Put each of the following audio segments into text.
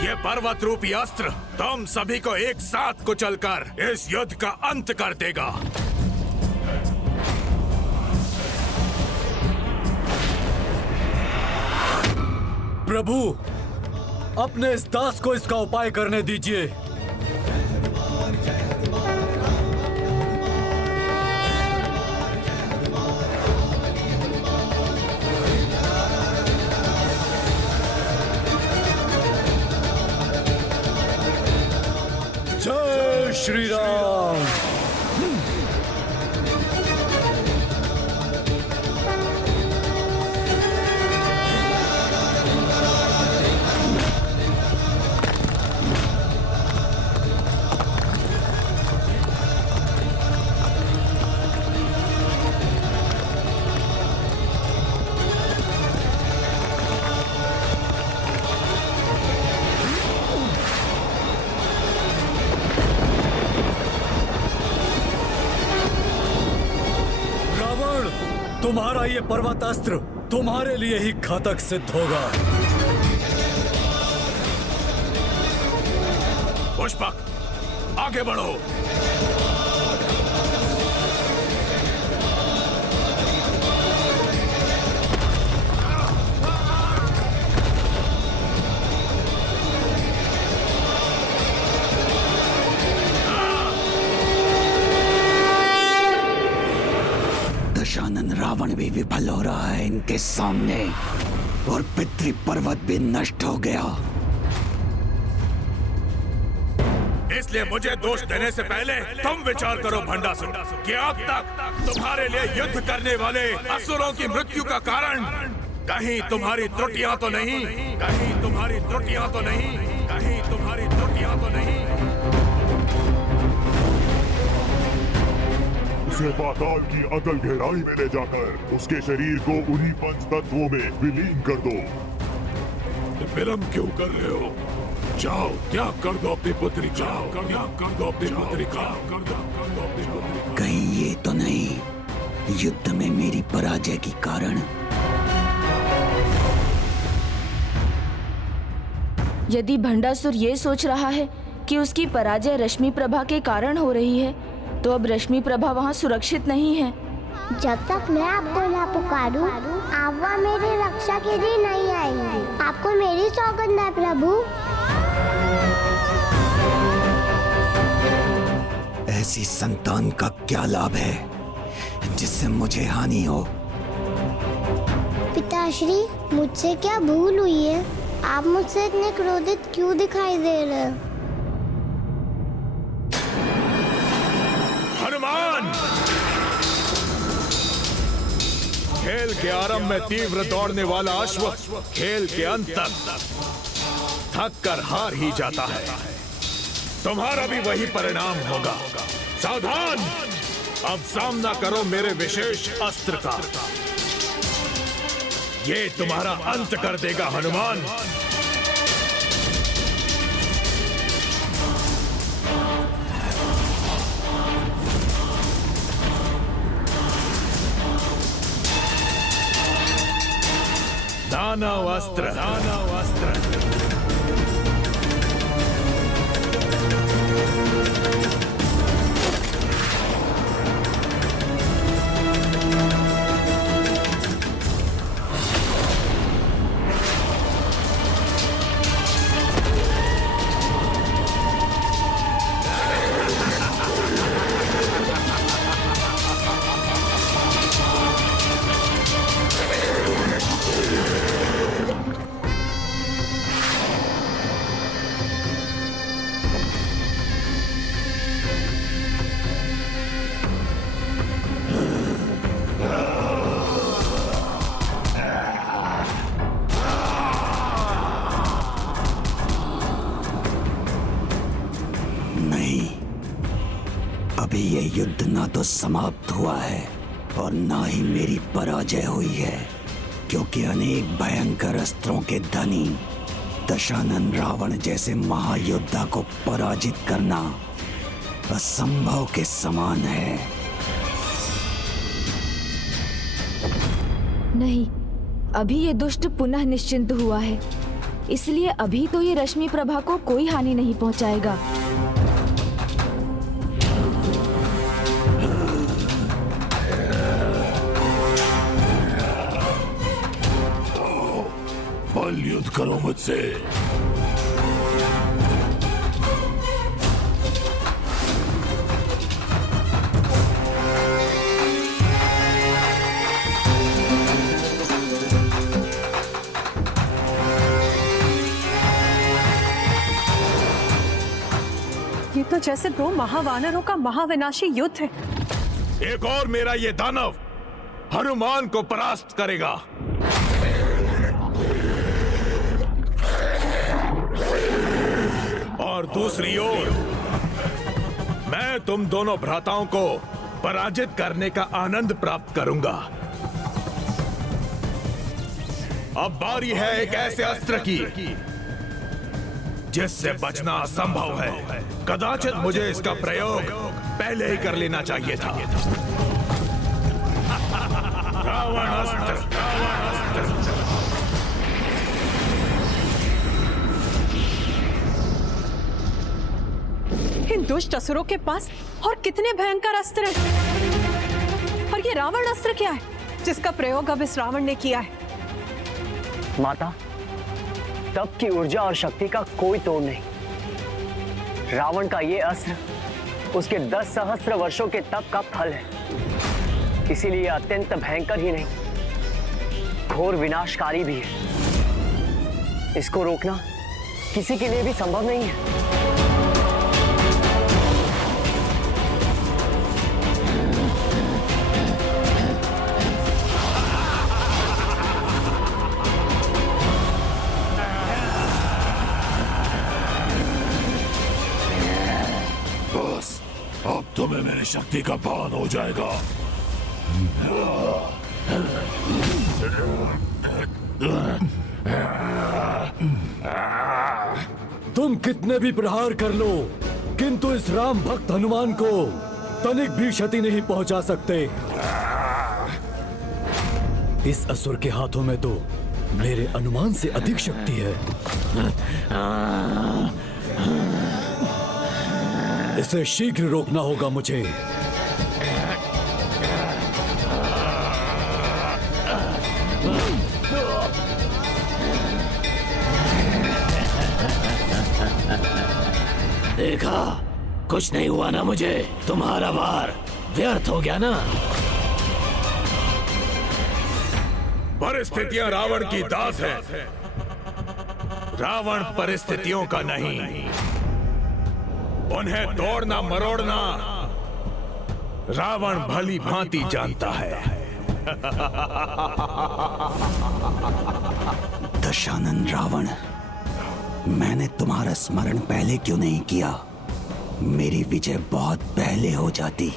ये पर्वत रूपी अस्त्र तुम सभी को एक साथ कुचलकर इस युद्ध का अंत कर देगा। प्रभु, अपने इस दास को इसका उपाय करने दीजिए। जय श्री राम। तुम्हारा ये पर्वतास्त्र तुम्हारे लिए ही घातक सिद्ध होगा। पुष्पक, आगे बढ़ो। दशानन रावण भी विफल हो रहा है इनके सामने और पितृ पर्वत भी नष्ट हो गया। इसलिए मुझे दोष देने से पहले तुम विचार करो भंडासुर कि अब तक तुम्हारे लिए युद्ध करने वाले असुरों की मृत्यु का कारण कहीं तुम्हारी त्रुटियां तो नहीं, कहीं तुम्हारी त्रुटियां तो नहीं, कहीं तुम्हारी त्रुटियां तो नहीं। उसे पाताल की अतल गहराई में ले जाकर उसके शरीर को उन्हीं पंच तत्वों में विलीन कर दो। विलंब क्यों कर रहे हो? जाओ, त्याग कर दो अपनी पुत्री, जाओ, त्याग कर दो अपनी पुत्री का, कर दो अपनी पुत्री का। कहीं ये तो नहीं युद्ध में मेरी पराजय के कारण? यदि भंडासुर ये सोच रहा है कि उसकी पराजय रश्मि प्रभा के कारण हो रही है, तो अब रश्मि प्रभा वहाँ सुरक्षित नहीं है। जब तक मैं आपको ना पुकारूं, आप वहाँ मेरी रक्षा के लिए नहीं आएंगे। आपको मेरी सौगंध है प्रभु। ऐसी संतान का क्या लाभ है जिससे मुझे हानि हो? पिताश्री, मुझसे क्या भूल हुई है? आप मुझसे इतने क्रोधित क्यों दिखाई दे रहे हैं? हनुमान! खेल के आरंभ में तीव्र दौड़ने वाला अश्व खेल के अंत तक थक कर हार ही जाता है। तुम्हारा भी वही परिणाम होगा। सावधान! अब सामना करो मेरे विशेष अस्त्र का। ये तुम्हारा अंत कर देगा हनुमान। दानव अस्त्र, दानव अस्त्र। अभी ये युद्ध ना तो समाप्त हुआ है और ना ही मेरी पराजय हुई है, क्योंकि अनेक भयंकर अस्त्रों के धनी दशानन रावण जैसे महायोद्धा को पराजित करना असंभव के समान है। नहीं, अभी ये दुष्ट पुनः निश्चिंत हुआ है, इसलिए अभी तो ये रश्मि प्रभा को कोई हानि नहीं पहुंचाएगा। बल युद्ध करो मुझसे। ये तो जैसे दो महावानरों का महाविनाशी युद्ध है। एक और मेरा ये दानव हनुमान को परास्त करेगा। और दूसरी ओर मैं तुम दोनों भ्राताओं को पराजित करने का आनंद प्राप्त करूंगा। अब बारी है एक ऐसे अस्त्र की जिससे बचना असंभव है। कदाचित मुझे इसका प्रयोग पहले ही कर लेना चाहिए था। रावण अस्त्र, रावण अस्त्र। इन दुष्ट असुरों के पास और कितने भयंकर अस्त्र हैं। और ये रावण अस्त्र क्या है जिसका प्रयोग अब इस रावण ने किया है? माता, तप की ऊर्जा और शक्ति का कोई तोड़ नहीं। रावण का ये अस्त्र उसके 10 सहस्त्र वर्षों के तप का फल है। इसीलिए अत्यंत भयंकर ही नहीं, घोर विनाशकारी भी है। इसको रोकना किसी के लिए भी संभव नहीं है। अब तुम्हें मेरी शक्ति का पान हो जाएगा। तुम कितने भी प्रहार कर लो, किंतु इस राम भक्त हनुमान को तनिक भी क्षति नहीं पहुंचा सकते। इस असुर के हाथों में तो मेरे अनुमान से अधिक शक्ति है। इसे शीघ्र रोकना होगा मुझे। देखा, कुछ नहीं हुआ ना मुझे। तुम्हारा वार व्यर्थ हो गया ना। परिस्थितियां रावण की दास है। रावण परिस्थितियों का नहीं। उन्हें तोड़ना मरोड़ना रावण भली भांति जानता है। दशानन रावण, मैंने तुम्हारा स्मरण पहले क्यों नहीं किया? मेरी विजय बहुत पहले हो जाती।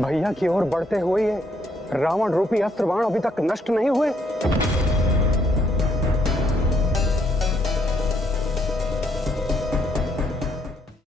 भैया की ओर बढ़ते हुए ये रावण रूपी अस्त्र बाण अभी तक नष्ट नहीं हुए।